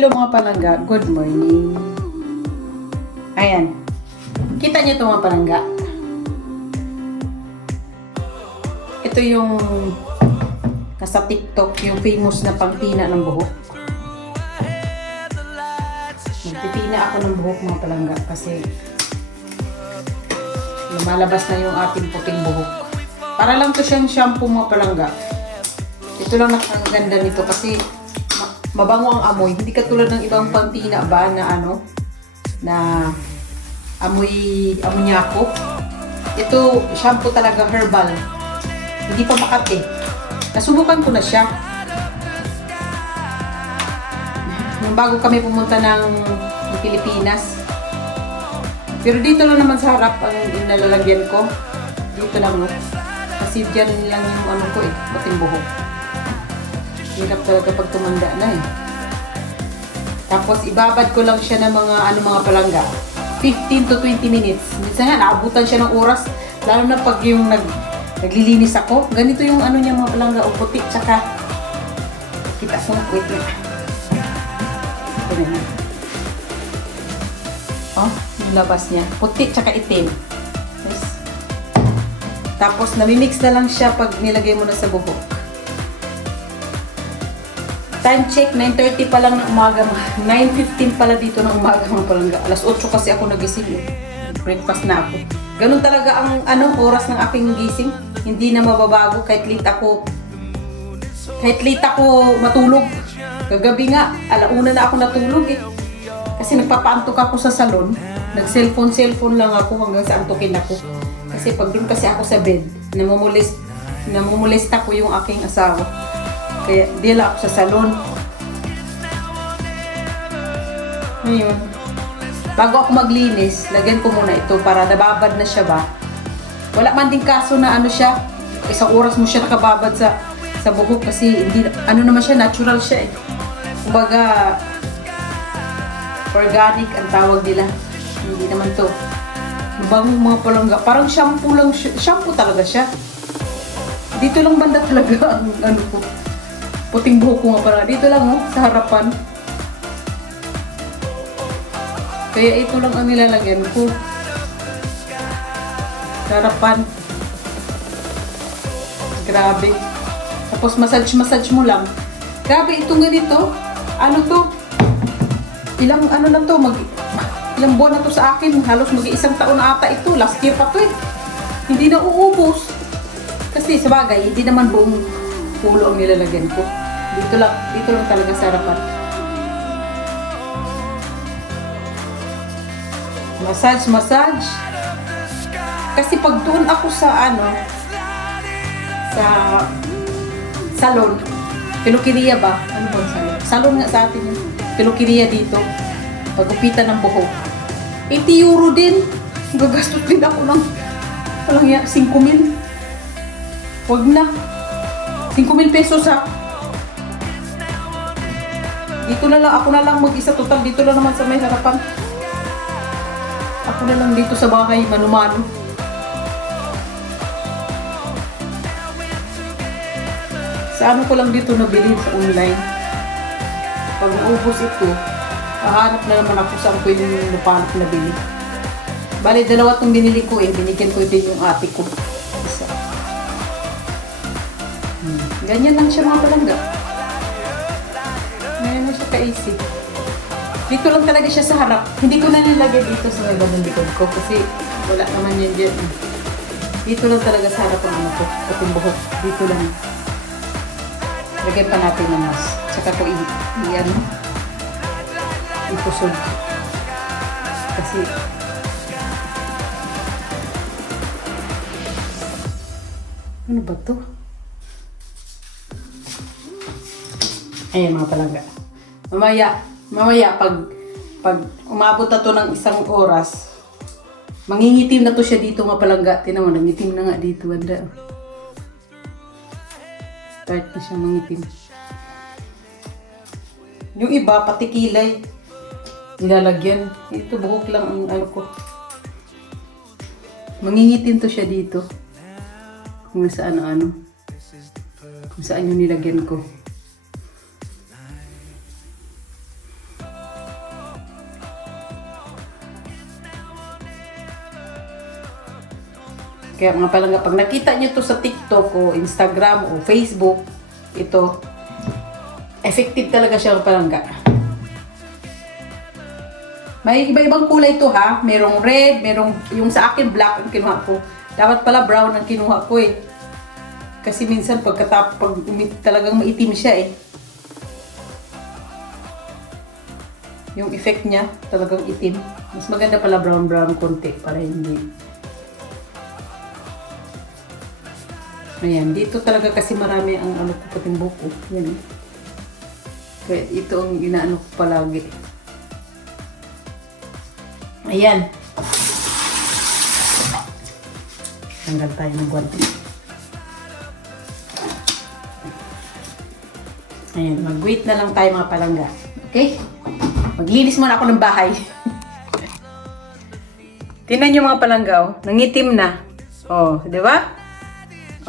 Hello mga palangga, good morning. Ayan. Kita niyo ito mga palangga. Ito yung nasa TikTok, yung famous na pangtina ng buhok. Magtitina ako ng buhok mga palangga kasi lumalabas na yung ating puting buhok. Para lang to siyang shampoo mga palangga. Ito lang nakakaganda nito kasi mabango ang amoy. Hindi katulad ng ibang pangtina ba na na amoy amonyako. Ito shampoo talaga herbal. Hindi pa makati. Nasubukan ko na siya. Nung bago kami pumunta ng Pilipinas. Pero dito lang naman sa harap ang inalalagyan ko. Dito lang no. Kasi dyan lang yung puting buhok. Hirap talaga pag tumanda na eh. Tapos ibabad ko lang siya ng mga palangga. 15 to 20 minutes. Minsan nga, naabutan siya ng oras. Lalo na pag yung naglilinis ako. Ganito yung niya mga palangga. O puti, tsaka kita ko na. Wait na. Ito na yun. Oh, yung labas niya. Puti, tsaka itim. Nice. Tapos namimix na lang siya pag nilagay mo na sa buhok. Time check, 9:30 pa lang ng umaga. 9:15 pala dito ng umaga mga palangga. Alas 8 kasi ako nagising. Breakfast na ako. Ganun talaga ang oras ng aking gising. Hindi na mababago kahit late ako matulog. Kagabi nga, alauna na ako natulog eh. Kasi nagpapaantok ako sa salon. Nag-cellphone lang ako hanggang sa antukin ako. Kasi pag doon kasi ako sa bed, namumulesta ko yung aking asawa. Kaya dila ako sa salon. Ngayon, bago ako maglinis, lagyan ko muna ito para nababad na siya ba. Wala man din kaso na siya, isang oras mo siya nakababad sa buhok kasi hindi, naman siya, natural siya eh. Kumbaga, organic ang tawag nila. Hindi naman to. Mabangong mga palangga. Parang shampoo lang, shampoo talaga siya. Dito lang banda talaga ang ko. Puting buhok ko nga pala. Dito lang sa harapan. Kaya ito lang ang nilalagyan ko. Sa harapan. Grabe. Tapos massage mo lang. Grabe, itong ganito. Ano to? Ilang ilang buwan na to sa akin. Halos mag-iisang taon na ata ito. Last year pa to eh. Hindi na uubos. Kasi sa bagay, hindi naman buong pulo ang nilalagyan ko. Dito lang talaga sa harapan. Massage. Kasi pag doon ako sa sa salon, peluqueria ba? Ano bang salon? Salon nga sa atin yun. Peluqueria dito. Pagupitan ng buhok. 80 euro din. Gagastos din ako ng 5,000. Huwag na. 5,000 pesos ha. Dito na lang, ako na lang mag-isa total. Dito lang naman sa may harapan. Ako na lang dito sa bahay, mano-mano. Sa ko lang dito nabili sa online. Pag naubos ito, hahanap na naman ako saan ko yung napanap na bili. Bale, 2 itong binili ko eh. Binigyan ko din yung ate ko. Isa. Ganyan lang siya mga palangga. Ngayon na siya ka-easy. Dito lang talaga siya sa harap. Hindi ko na nilagay dito sa may bandang likod ko kasi wala naman yan dyan. Dito lang talaga sa harap ang ating buhok. Dito lang. Lagyan pa natin ng mas. Tsaka ko ipusod. Kasi ano ba to? Ayan mga palangga. Mamaya pag umabot na to ng 1 oras, mangingitim na to siya dito mga palangga. Tingnan mo, nangitim na nga dito. Banda. Start na siya mangitim. Yung iba, pati kilay, nilalagyan. Ito, buhok lang ang ko. Mangingitim to siya dito. Kung saan kung saan yung nilagyan ko. Kaya mga palangga, pag nakita nyo to sa TikTok o Instagram o Facebook, ito, effective talaga siya mga palangga. May iba-ibang kulay to ha. Merong red, merong, yung sa akin black ang kinuha ko. Dapat pala brown ang kinuha ko eh. Kasi minsan pag talagang maitim siya eh. Yung effect niya talagang itim. Mas maganda pala brown konti para hindi. Ayan, dito talaga kasi marami ang ano ko pating buko. Yan. Kaya ito ang inaano ko palagi. Ayan. Tanggal tayo ng guwanti. Ayan, mag-wait na lang tayo mga palangga. Okay? Maglinis muna ako ng bahay. Tingnan nyo mga palangga, oh. Nangitim na. Oh, di ba?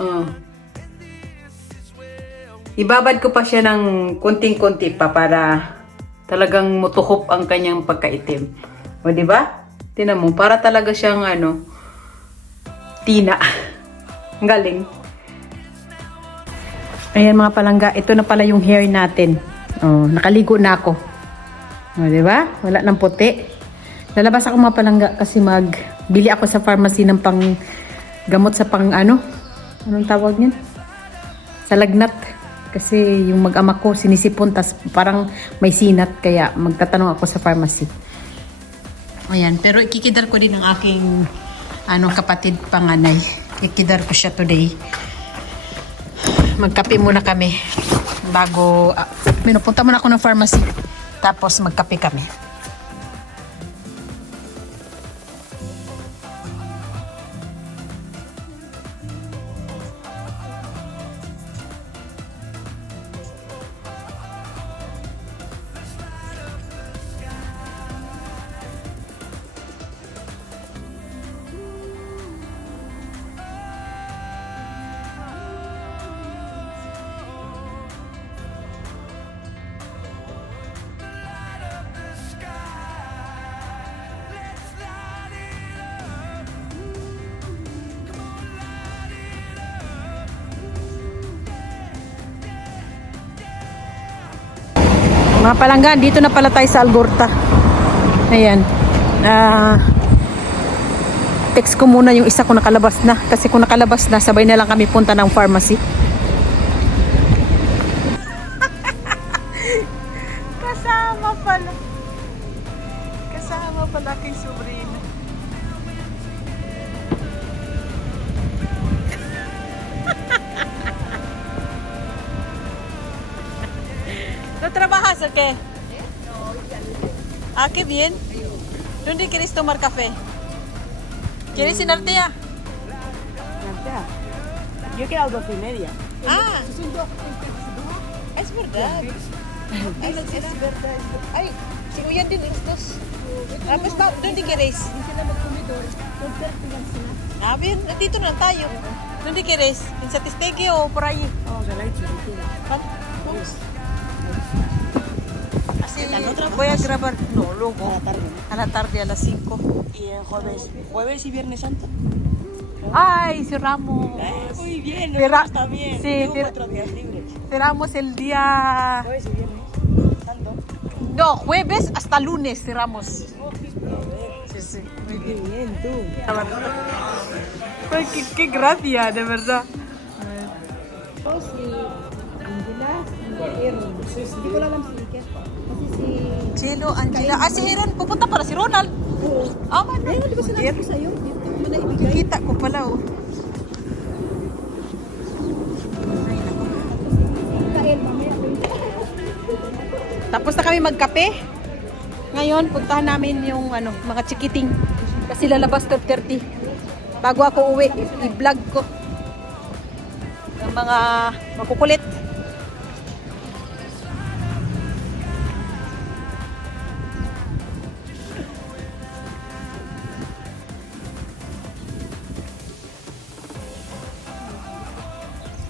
Oh. Ibabad ko pa siya ng konting-konti pa para talagang mutuhop ang kanyang pagkaitim. O, di ba? Tingnan mo, para talaga siyang ano, tina. Ang galing. Ayan mga palangga, ito na pala yung hair natin. Oh, nakaligo na ako. O, di ba? Wala nang puti. Lalabas ako mga palangga kasi magbili ako sa pharmacy ng pang gamot sa pang ano. Anong tawag niyan? Sa lagnat. Kasi yung mag-ama ko sinisipon tas parang may sinat kaya magtatanong ako sa pharmacy. Ayan, pero ikikidar ko din ang aking kapatid panganay. Ikidar ko siya today. Magkape muna kami bago pinupunta muna ako ng pharmacy. Tapos magkape kami. Mga palangga, dito na pala tayo sa Algorta. Ayan. Text ko muna yung isa ko nakalabas na. Kasi kung nakalabas na, sabay na lang kami punta ng pharmacy. Kasama pala. Kasama pala kay sobrina. ¿No trabajas o qué? Ah, qué bien. ¿Dónde quieres tomar café? ¿Quieres ir Artea? Yo he quedado 12:30. Ah, es verdad. Es verdad. Ay, si Uyan din estos. Ah, pues ¿dónde quieres? Ah, bien, dito na tayo. ¿Dónde quieres? ¿En Satistegui o por ahí? Vamos a la hecha, si quieres. Vamos. Así voy a grabar, no, luego, a la tarde a las 5. Y el jueves y viernes santo. Ay, cerramos. Muy bien, Cierra- está bien. sí, Tengo cierra- 4 días libres. Cerramos el día... Jueves y viernes santo. No, jueves hasta lunes cerramos. Sí, sí. Muy Qué bien, tú. Ay, qué gracia, de verdad. Hindi ko lang si Ike. Kasi si... Chelo, Angela. Ah, si Aaron. Pupunta para si Ronald. Ah, man. Ay, hindi ko sinabi ko sa'yo. Dito mo na ibigay. Kikita ko pala, oh. Kain, mamaya ko yun. Tapos na kami magkape. Ngayon, puntahan namin yung mga chikiting. Kasi lalabas 12:30. Bago ako uwi, i-vlog ko. Ang mga makukulit.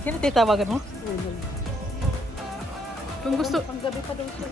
Sino titawagan mo? Kung gusto... Panggabi pa daw siya.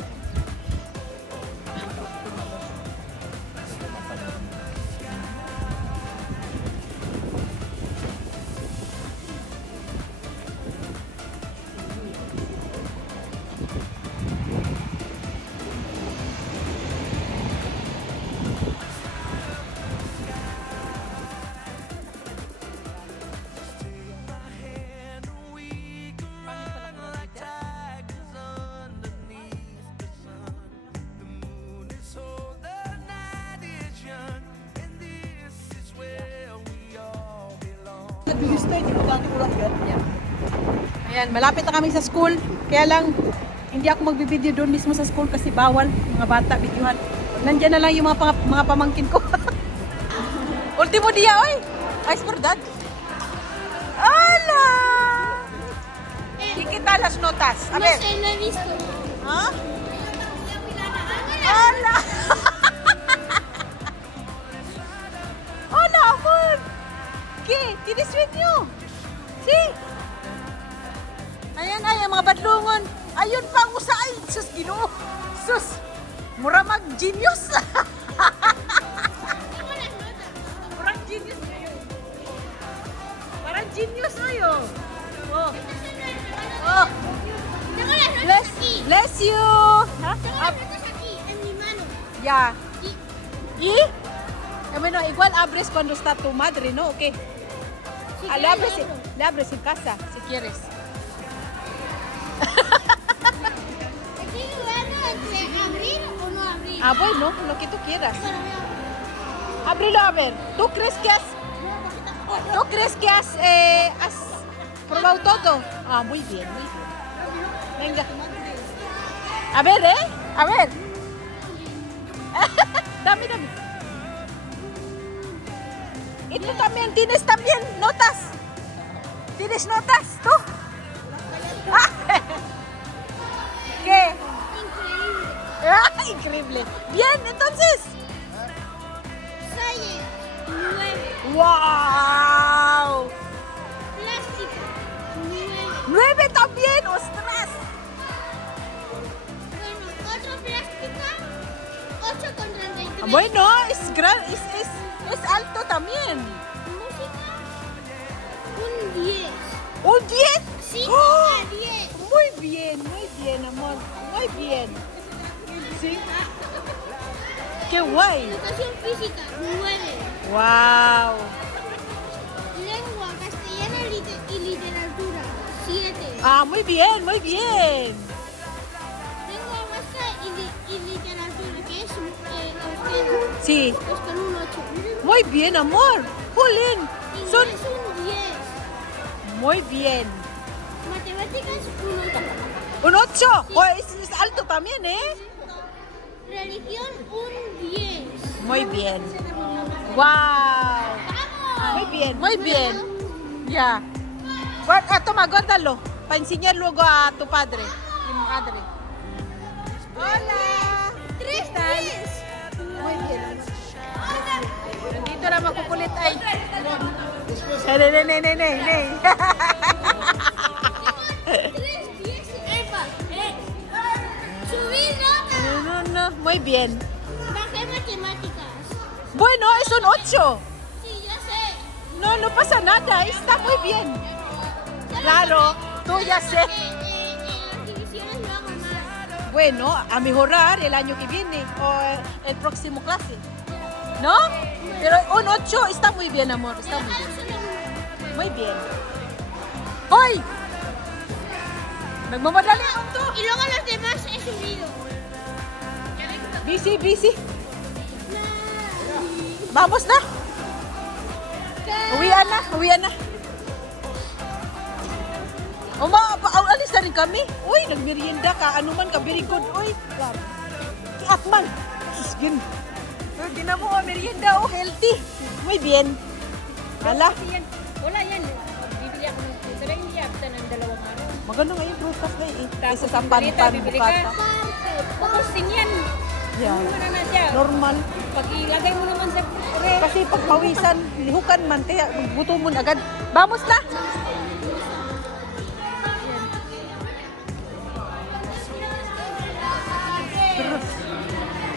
Bilis tayo, di ko dati ko lang yan. Yeah. Ayan, malapit na kami sa school. Kaya lang, hindi ako magbibideo doon mismo sa school kasi bawal mga bata, videohan. Nandiyan na lang yung mga pamangkin ko. Ultimo dia, oy! Ice for dad. Ala! ¿Y qué tal las notas? A No ver. sé, no he visto. ¿Ah? ¡Hola! ¡Hola, amor! ¿Qué? ¿Tienes sueño? ¿Sí? Ayan ay, ang mga badlungon. Ayun pa ang usay. Sus, Ginoo. Sus, mura mag-genius. Murang genius kayo. Parang genius kayo. Oh. Oh. Tengo las notas Bless, aquí. bless you. Ha? Tengo las notas aquí, en mi mano. Ya. Y Bueno, igual abres cuando está tu madre, ¿no? ¿O qué? si Ah, quieres, abro. le abres en casa, si quieres. Estoy dudando entre abrir o no abrir. Ah, bueno, lo que tú quieras. Pero voy a abrir. Ábrelo a ver. ¿Tú crees que has probado todo? Ah, muy bien, muy bien. Venga. A ver, ¿eh? A ver. Dame, dame. ¿Y tú también tienes notas? ¿Tienes notas tú? Ah, ¿qué? Increíble. Ah, increíble. Bien, entonces. Science, 9. ¡Wow! Plástico, 9. 9 también, ostras. Bueno, otro plástica, 8,33. Bueno, es alto también. Música, un 10. ¿Un 10? 5 ¡Oh! a 10. Muy bien, amor. Muy bien. Sí. Qué guay. Educación física, 9. Wow. Lengua castellana y literatura, 7. Ah, muy bien, muy bien. Lengua vasca y literatura, que es euskera, Sí. pues con un 8. Muy bien, amor. Jolín. Son Inglés, un 10. muy bien. Matemáticas, un 8. Un 8. Oh, es alto también, ¿eh? Religión, un 10. Muy bien. Wow. ¡Vamos! Muy bien, muy bien. Ya. Toma, guárdalo. Para enseñar luego a tu padre. A mi madre. Hola. 3 10. Muy bien. Nandito na makukulit ay. Nay. 3 10. ¡Epa! Subí nota. No. Muy bien. Bajé matemáticas. Bueno, es un 8. Sí, ya sé. No pasa nada. Está muy bien. Claro, tú ya sé. En las divisiones lo hago más. Bueno, a mejorar el año que viene o el próximo clase. ¿No? Pero un 8 está muy bien, amor. Está muy bien. Muy bien. ¡Hoy! Nagmamadali ako to. Y luego los demás he subido. Busy. Vamos na. Uwian na. Alis na rin kami. Uy, nagmerienda ka. Ano man ka, very good. Uy, kiat man. Susgin. Hindi na mo, merienda, healthy. Muy bien. Hala. Wala yan. Bibili ako ng pero hindi abta ng 2 araw. Maganda nga yung prutas na eh. Isa sa bibili pan bibili bukata. Tapos din yan. Yeah. Ano na siya. Normal. Pag ilagay mo naman sa pre. Kasi pag pawisan, lihukan man, kaya buto mo na agad. Vamos na!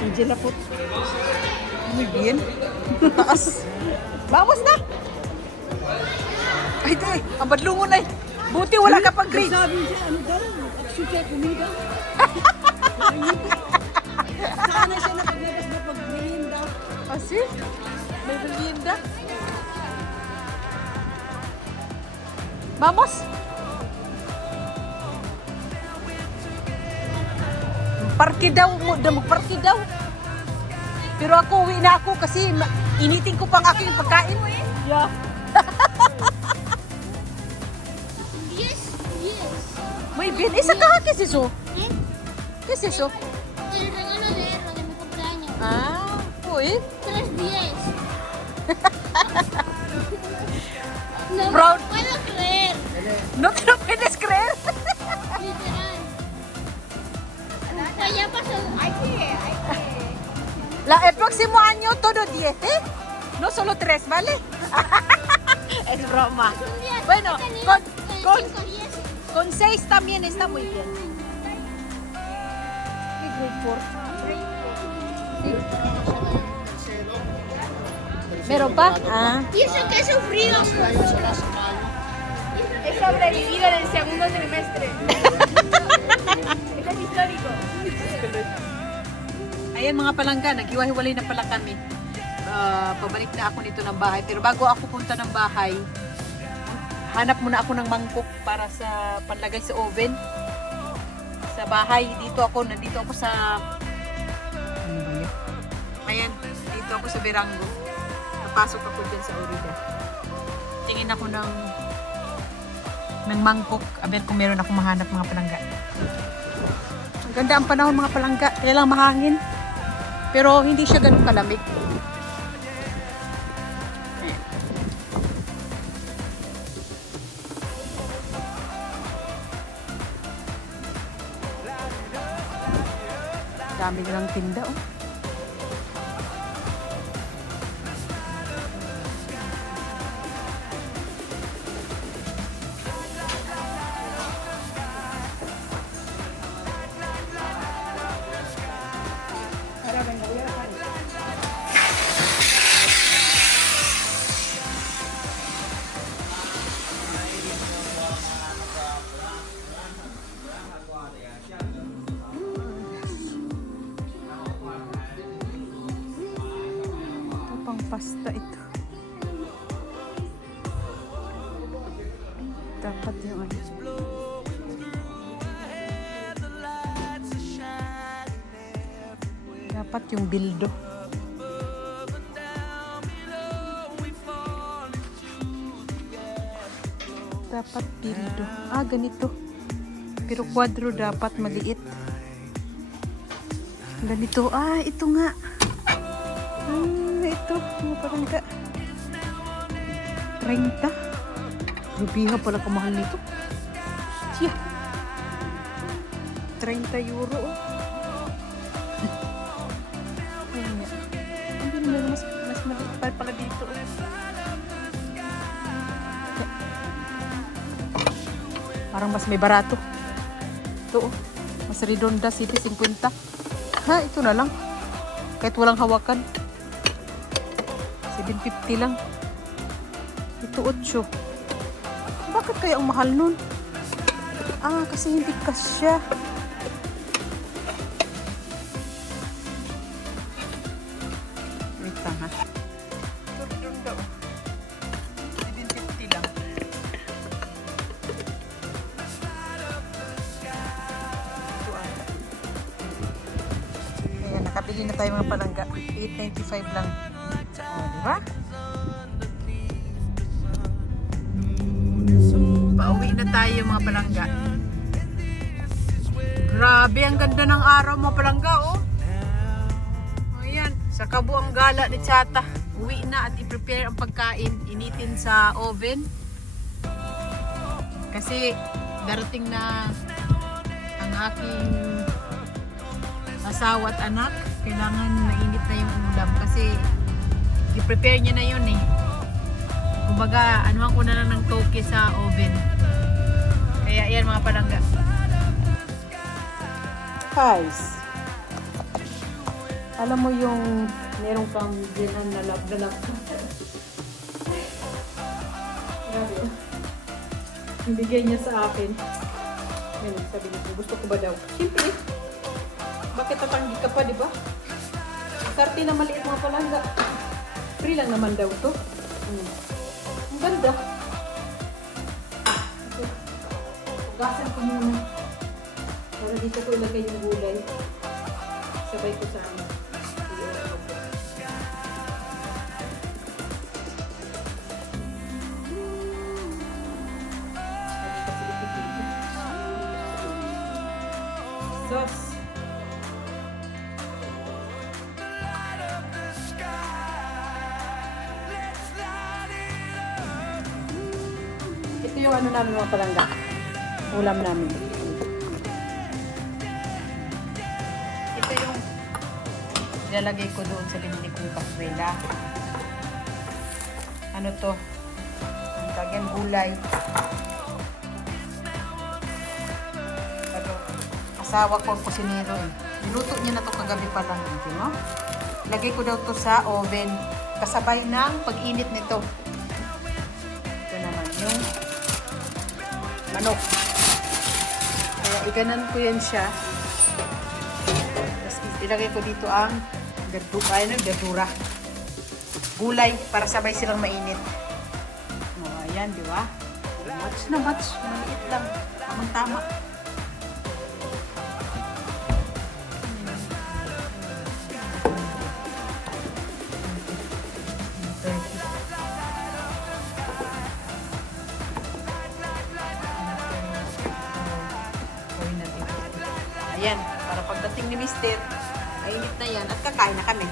Angela po. Muy bien. Taas. Vamos na! Ay, tay, ang badlungon ay. Buti wala ka pang grade. Sabi niya, ano daw? Aksyon siya, kumida. Sana siya napaglabas na pag-merienda. Kasi, may merienda. Vamos! Parke daw, magparke daw. Pero ako, uwi na ako kasi initin ko pang aking pagkain. Yeah. Muy bien. ¿Esa caja qué es eso? ¿Eh? ¿Qué es eso? El regalo de Erro de mi cumpleaños. Ah, uy. 310. No Brown. me puedo creer. No te lo puedes creer. Literal. Pues ya pasó. El próximo año todo 10, ¿eh? No solo 3, ¿vale? Es broma. Un día Bueno, he tenido, con 5 10. Con 6 también está muy bien. ¿Qué grade 4? ¿Meron pa? Ah. Y eso que he sufrido. He sobrevivido en el segundo trimestre. Esto es histórico. Ayan mga palangga, naghiwa-hiwalay na pala kami. Pabalik na ako nito ng bahay. Pero bago ako punta ng bahay, hanap muna ako ng mangkok para sa panlagay sa oven. Sa bahay, nandito ako sa... Ano ba yun? Ayan, dito ako sa Berango. Napasok ako dyan sa Orida. Tingin ako ng mangkok. Aber kung meron ako mahanap mga palangga. Ang ganda ang panahon mga palangga. Kaya lang mahangin. Pero hindi siya ganun kalamig. Ayan. Dami nilang tinda, oh. Pang pasta ito. Dapat yung ano. Dapat yung bildo. Dapat bildo. Ah, ganito. Pero kwadro dapat maliit. Ganito. Ah, ito nga. Ito, mga palangga. 30. Rubiha pala kamahal nito. Tiya. 30 euro. Oh. Ayan nga. Hindi naman mas maliit pa pala dito. Oh. Parang mas may barato. Ito oh. Mas redonda, 7.50. Ha, ito na lang. Kahit walang hawakan. 750 lang. Ito 8. Bakit kaya ang mahal nun? Ah, kasi hindi kasya. Wait lang ha. Ito rin daw. 750 lang. Ito ata. Ayan, nakabili na tayo mga palangga. 8.95 lang. Diba? Pauwi na tayo mga palangga. Grabe, ang ganda ng araw mga palangga, oh. Ayan, sa kabuang gala ni Chata. Uwi na at i-prepare ang pagkain. Initin sa oven. Kasi darating na ang aking asawa at anak. Kailangan mainit na yung ulam kasi i-prepare niya na yun eh. Kumbaga, anuhan ko na lang ng toke sa oven. Kaya yan mga palangga. Guys, alam mo yung meron kang dinan na lab. Grabe. Bigay niya sa akin. Yan, sabi niya, gusto ko ba daw? Siyempre, bakit tatanggi ka pa, di ba? Sarte na maliit mga palangga. Free lang naman daw to. Ang ganda. Okay. Ugasan ko muna. Para dito ko ilagay yung gulay. Sabay ko sa ano. yung ano namin mga palangga. Ulam namin. Ito yung nilalagay ko doon sa binili kong kaswela. Ano to? Ang tagyan gulay. Ano? Asawa ko ang kusinero eh. Niluto niya na to kagabi pa lang. No? Lagay ko daw to sa oven. Kasabay ng pag-init nito. Ito naman yung manok. Kaya iganan ko yan siya. Tapos ilagay ko dito ang gardura. Gulay para sabay silang mainit. O, ayan, di ba? Match na match. Maliit lang. Tamang-tama. Ayan, para pagdating ni Mister, mainit na yan at kakain na kami.